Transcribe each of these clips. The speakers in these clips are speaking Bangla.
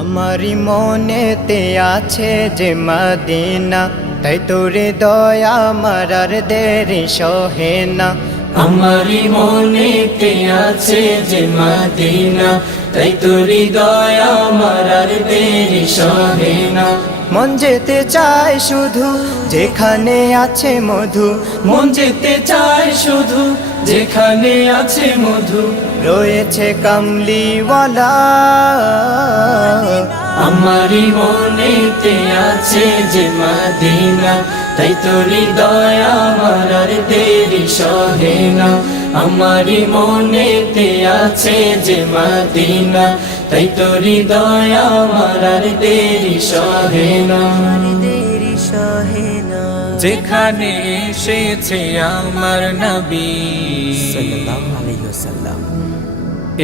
আমারি মনেতে আছে যে মদিনা, তাই তোরে দয়া আমার আর দেরি সহে না। আমারি মনেতে আছে যে মদিনা, তাই তোরি দয়া আমার আর দেরি সহে না। মন যেতে চায় শুধু যেখানে আছে মধু, মন যেতে চায় শুধু যেখানে আছে মধু, রয়েছে কামলিওয়ালা। আমারি মনেতে আছে যে মদিনা, তাই তোরি দয়া আমার আর দেরি সহে না। আমারি মনেতে আছে যে মদিনা, তাই তোরি দয়া আমার আর দেরি সহে না। যেখানে এসেছে আমার নবী সাল্লাল্লাহু আলাইহি ওয়াসাল্লাম,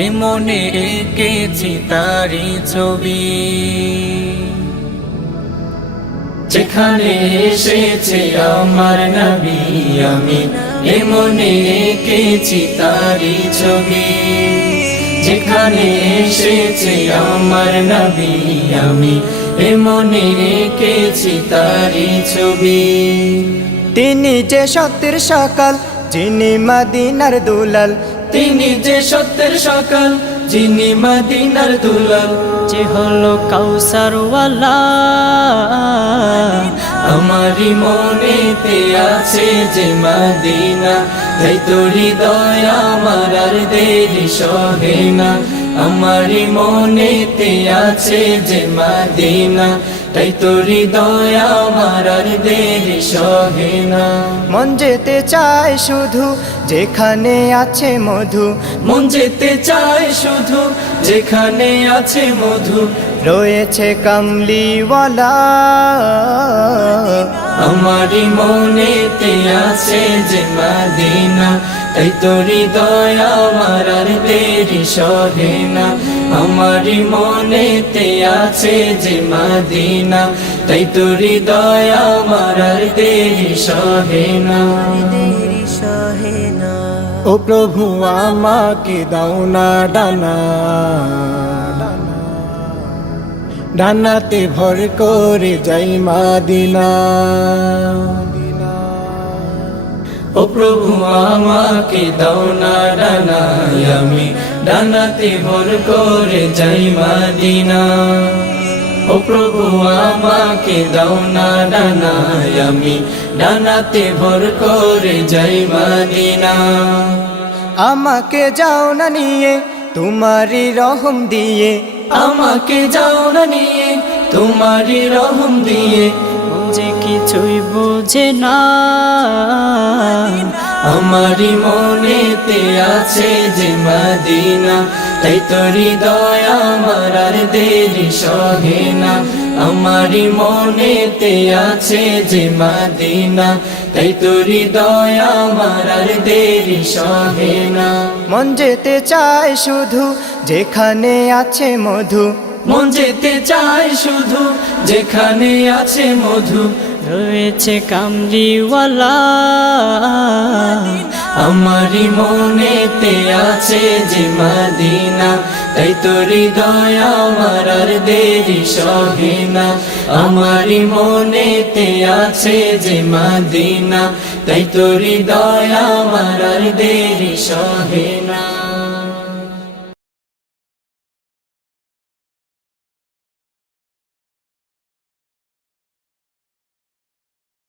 এ মনে এঁকেছি তারি ছবি। যেখানে এসেছে আমার নবী, আমি এ মনে এঁকেছি তারি ছবি। যেখানে এসেছে আমার নবী, আমি এ মনে এঁকেছি তারি ছবি। তিনি যে সত্যের সকাল, যিনি মদিনার দুলাল, তিনি যে সত্যের সকাল, যিনি মদিনার দুলাল, যে হলো কাউসারওয়ালা। আমারি মনেতে আছে যে মদিনা, তাই তোরি দয়া আমার আর দেরি সহে না। আমারি মনেতে আছে যে মদিনা, তাই তোরি দয়া আমার আর দেরি সহে না। মন যেতে চায় শুধু যেখানে আছে মধু, মন যেতে চায় শুধু যেখানে আছে মধু, রয়েছে কামলিওয়ালা। আমারি মনেতে আছে যে মদিনা, তাই তোরি দয়া আমার আর দেরি সহে না। আমারি মনেতে আছে যে মদিনা, তাই তোরি দয়া আমার আর দেরি সহে না। ও প্রভু আমাকে দাও না ডানা, ডানাতে ভর করে যাই মদিনা। ও প্রভু আমাকে দাও না ডানা, আমি ডানাতে ভর করে যাই মদিনা। ও প্রভু আমাকে দাও না ডানা, আমি ডানাতে ভর করে যাই মদিনা। আমাকে যাও না নিয়ে তোমারি রহম দিয়ে, আমাকে যাও না নিয়ে তোমারি রহম দিয়ে, যে কিছুই বোঝে না। আমারি মনেতে আছে যে মদিনা, তাই তোরি দয়া আমার আর দেরি সহে না। আমারি মনেতে আছে যে মদিনা, তাই তোরি দয়া আমার আর দেরি সহে না। মন যেতে চায় শুধু যেখানে আছে মধু, মন যেতে চায় শুধু যেখানে আছে মধু, রয়েছে কামলিওয়ালা। আমারি মনেতে আছে যে মদিনা, তাই তোরি দয়া আমার আর দেরি সহে না। আমারি মনেতে আছে যে মদিনা, তাই তোরি দয়া আমার আর দেরি সহে না।